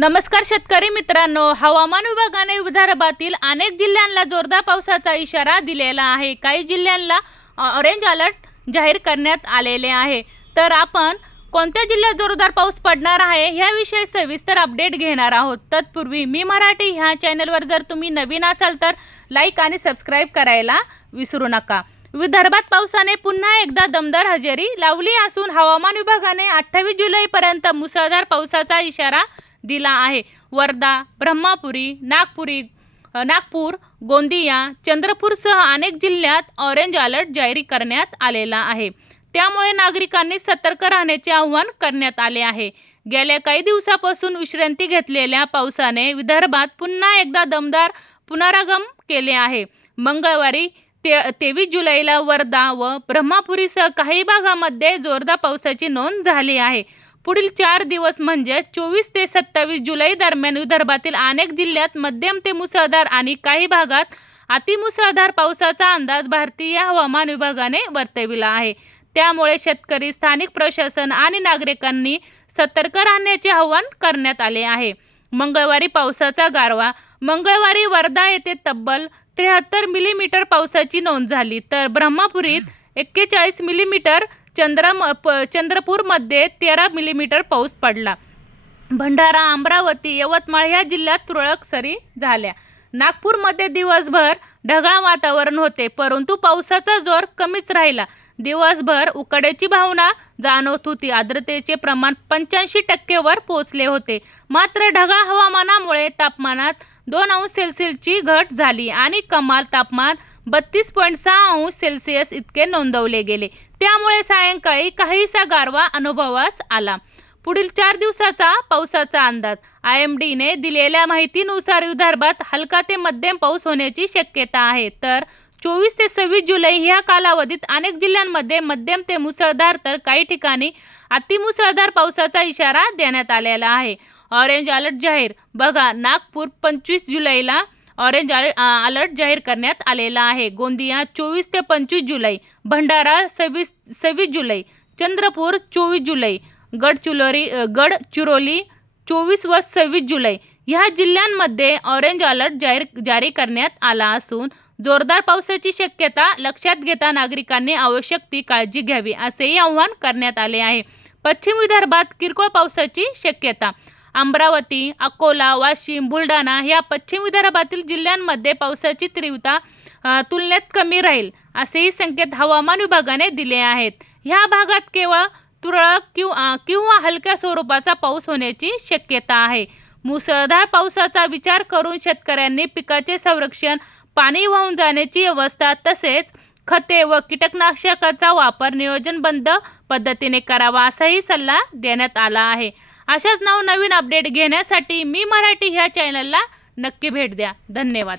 नमस्कार शेतकरी मित्रांनो हवामान विभागाने विदर्भातील अनेक जिल्ह्यांना जोरदार पावसाचा इशारा दिलेला आहे. काही जिल्ह्यांना ऑरेंज अलर्ट जाहीर करण्यात आलेले आहे. तर आपण कोणत्या जिल्ह्यात जोरदार पाऊस पडणार आहे ह्याविषयी सविस्तर अपडेट घेणार आहोत. तत्पूर्वी मी मराठी ह्या चॅनलवर जर तुम्ही नवीन असाल तर लाईक आणि सबस्क्राईब करायला विसरू नका. विदर्भात पावसाने पुन्हा एकदा दमदार हजेरी लावली असून हवामान विभागाने अठ्ठावीस जुलैपर्यंत मुसळधार पावसाचा इशारा दिला आहे. वर्धा ब्रह्मापुरी नागपुरी नागपूर गोंदिया चंद्रपूरसह अनेक जिल्ह्यात ऑरेंज अलर्ट जारी करण्यात आलेला आहे. त्यामुळे नागरिकांनी सतर्क राहण्याचे आवाहन करण्यात आले आहे. गेल्या काही दिवसापासून विश्रांती घेतलेल्या पावसाने विदर्भात पुन्हा एकदा दमदार पुनरागम केले आहे. मंगळवारी ते तेवीस जुलैला वर्धा व ब्रह्मापुरीसह काही भागामध्ये जोरदार पावसाची नोंद झाली आहे. पुढील चार दिवस म्हणजे चोवीस ते सत्तावीस जुलै दरम्यान विदर्भातील अनेक जिल्ह्यात मध्यम ते मुसळधार आणि काही भागात अतिमुसळधार पावसाचा अंदाज भारतीय हवामान विभागाने वर्तविला आहे. त्यामुळे शेतकरी स्थानिक प्रशासन आणि नागरिकांनी सतर्क राहण्याचे आवाहन करण्यात आले आहे. मंगळवारी पावसाचा गारवा मंगळवारी वर्धा येथे तब्बल त्र्याहत्तर मिलीमीटर पावसाची नोंद झाली तर ब्रह्मपुरीत एक्केचाळीस मिलीमीटर चंद्रम प चंद्रपूरमध्ये तेरा मिलीमीटर पाऊस पडला. भंडारा अमरावती यवतमाळ ह्या जिल्ह्यात तुरळक सरी झाल्या. नागपूरमध्ये दिवसभर ढगाळ वातावरण होते परंतु पावसाचा जोर कमीच राहिला. दिवसभर उकड्याची भावना जाणवत होती. आर्द्रतेचे प्रमाण पंच्याऐंशी टक्केवर पोहोचले होते. मात्र ढगाळ हवामानामुळे तापमानात दोन अंश सेल्सिअसची घट झाली आणि कमाल तापमान बत्तीस पॉईंट सहा अंश सेल्सिअस इतके नोंदवले गेले. त्यामुळे सायंकाळी काहीसा गारवा अनुभवास आला. पुढील चार दिवसाचा पावसाचा अंदाज. आय एम डीने दिलेल्या माहितीनुसार विदर्भात हलका ते मध्यम पाऊस होण्याची शक्यता आहे. तर चोवीस ते सव्वीस जुलै ह्या कालावधीत अनेक जिल्ह्यांमध्ये मध्यम ते मुसळधार तर काही ठिकाणी अतिमुसळधार पावसाचा इशारा देण्यात आलेला आहे. ऑरेंज अलर्ट जाहीर. बघा नागपूर पंचवीस जुलैला ऑरेंज अलर्ट जाहीर करण्यात आलेला आहे. गोंदिया चोवीस ते पंचवीस जुलै. भंडारा सव्वीस सव्वीस जुलै. चंद्रपूर चोवीस जुलै. गडचिरोली गडचिरोली चोवीस व सव्वीस जुलै. ह्या जिल्ह्यांमध्ये ऑरेंज अलर्ट जाहीर जारी करण्यात आला असून जोरदार पावसाची शक्यता लक्षात घेता नागरिकांनी आवश्यक ती काळजी घ्यावी असेही आवाहन करण्यात आले आहे. पश्चिम विदर्भात किरकोळ पावसाची शक्यता. अमरावती अकोला वाशिम बुलढाणा या पश्चिम विदर्भातील जिल्ह्यांमध्ये पावसाची तीव्रता तुलनेत कमी राहील असेही संकेत हवामान विभागाने दिले आहेत. ह्या भागात केवळ तुरळक किंवा किंवा हलक्या स्वरूपाचा पाऊस होण्याची शक्यता आहे. मुसळधार पावसाचा विचार करून शेतकऱ्यांनी पिकाचे संरक्षण पाणी वाहून जाण्याची व्यवस्था तसेच खते व कीटकनाशकाचा वापर नियोजनबद्ध पद्धतीने करावा असाही सल्ला देण्यात आला आहे. अशाच नवनवीन अपडेट घेण्यासाठी मी मराठी ह्या चॅनलला नक्की भेट द्या. धन्यवाद.